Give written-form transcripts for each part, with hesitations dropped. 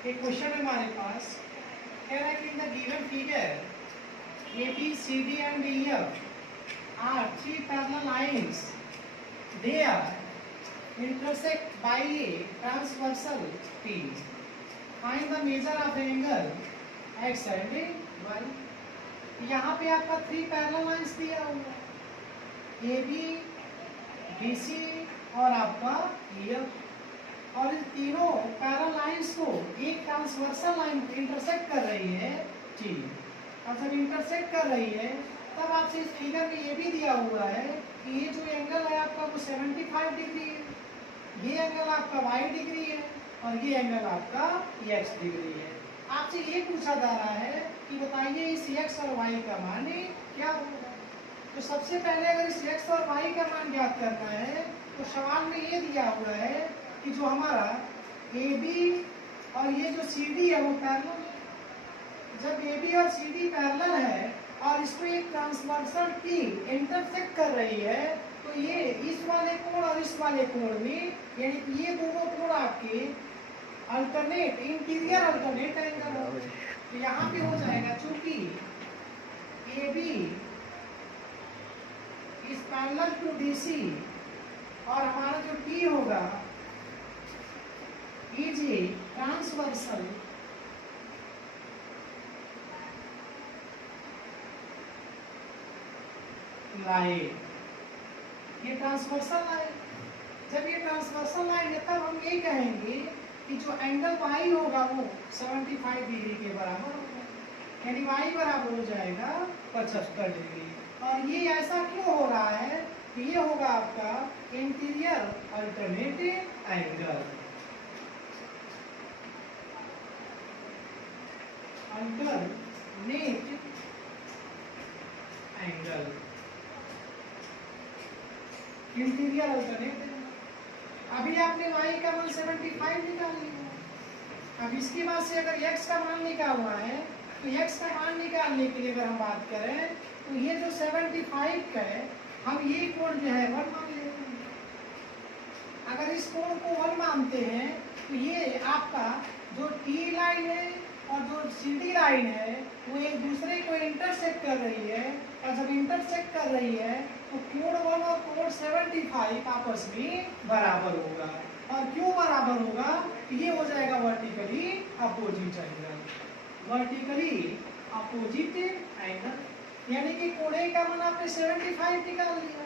एक क्वेश्चन है हमारे पास, कह रहा है कि in the given figure A B C D and D F are three parallel lines, they are intersect by a transversal P. Find the measure of angle x and y. यहाँ पे आपका three parallel lines दिया हुआ है, A B B C और आपका E F, और इन तीनों पैरेलल लाइंस को एक ट्रांसवर्सल लाइन इंटरसेक्ट कर रही है टी। अब जब इंटरसेक्ट कर रही है तब आपसे इस फिगर में ये भी दिया हुआ है कि ये जो एंगल है आपका वो 75 डिग्री है, ये एंगल आपका y डिग्री है और ये एंगल आपका x डिग्री है। आपसे ये पूछा जा रहा है कि बताइए इस x और y का मान क्या होगा। तो सबसे पहले अगर इस x और y का मान ज्ञात करना है तो सवाल में ये दिया हुआ है कि जो हमारा AB और ये जो CD है वो पैरेलल है। जब AB और CD पैरेलल है और इसको एक ट्रांसवर्सल T इंटरसेक्ट कर रही है तो ये इस वाले कोण और इस वाले कोण में, यानी कि ये दोनों कोण आपके अल्टरनेट इंटीरियर अल्टरनेट एंगल होंगे। तो यहाँ पे हो जाएगा, चूंकि AB is parallel to DC और हमारा जो T होगा इज ए ट्रांसवर्सल लाइन। ये ट्रांसवर्सल लाइन, जब ये ट्रांसवर्सल लाइन है तब हम ये कहेंगे कि जो एंगल y होगा वो 75 डिग्री के बराबर होगा, यानी y बराबर हो जाएगा 75 डिग्री। और ये ऐसा क्यों हो रहा है कि ये होगा आपका interior alternate angle, alternate angle, interior alternate. अभी आपने y का मान 75 निकाल लिया। अब इसके बाद से अगर x का मान निकालना है तो x का मान निकालने के लिए अगर हम बात करें तो ये जो 75 का है हम ये कोण जो है 1 मान लेते हैं। अगर इस कोण को 1 मानते हैं तो ये आपका जो T लाइन है और जो CD लाइन है वो एक दूसरे को इंटरसेक्ट कर रही है, और जब इंटरसेक्ट कर रही है तो कोण 1 और कोण 75 आपस में बराबर होगा। और क्यों बराबर होगा? ये हो जाएगा vertically opposite angle, vertically opposite angle. यानी कि कोण A का मान आपने 75 निकाल लिया।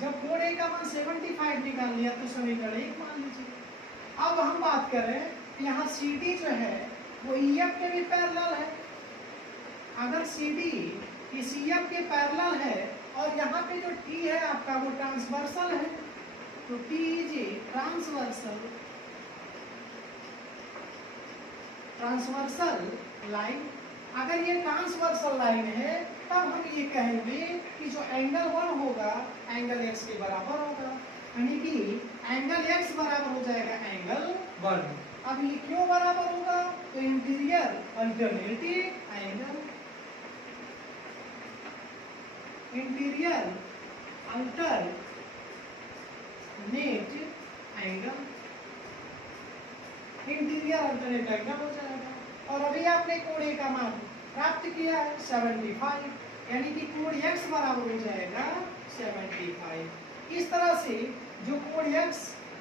जब कोण A का मान 75 निकाल लिया तो समीकरण 1 मान लीजिए। अब हम बात करें, यहाँ CD जो है वो EF के भी पैरेलल है। अगर CD इस EF के पैरेलल है और यहाँ पे जो T है आपका वो ट्रांसवर्सल है, तो T is a transversal line. अगर ये ट्रांसवर्सल लाइन है तब हम ये कहेंगे कि जो एंगल 1 होगा एंगल x के बराबर होगा, यानी कि एंगल x बराबर हो जाएगा एंगल 1। अब ये क्यों बराबर होगा? तो interior alternative angle, interior alternate angle, interior alternate angle हो जाएगा। और अभी आपने कोण A का मान प्राप्त किया है 75, यानी कि कोण x बराबर हो जाएगा 75। इस तरह से जो कोण x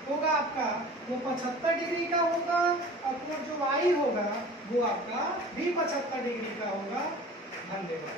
होगा आपका वो 75 डिग्री का होगा और कोण जो y होगा वो आपका भी 75 डिग्री का होगा। धन्यवाद।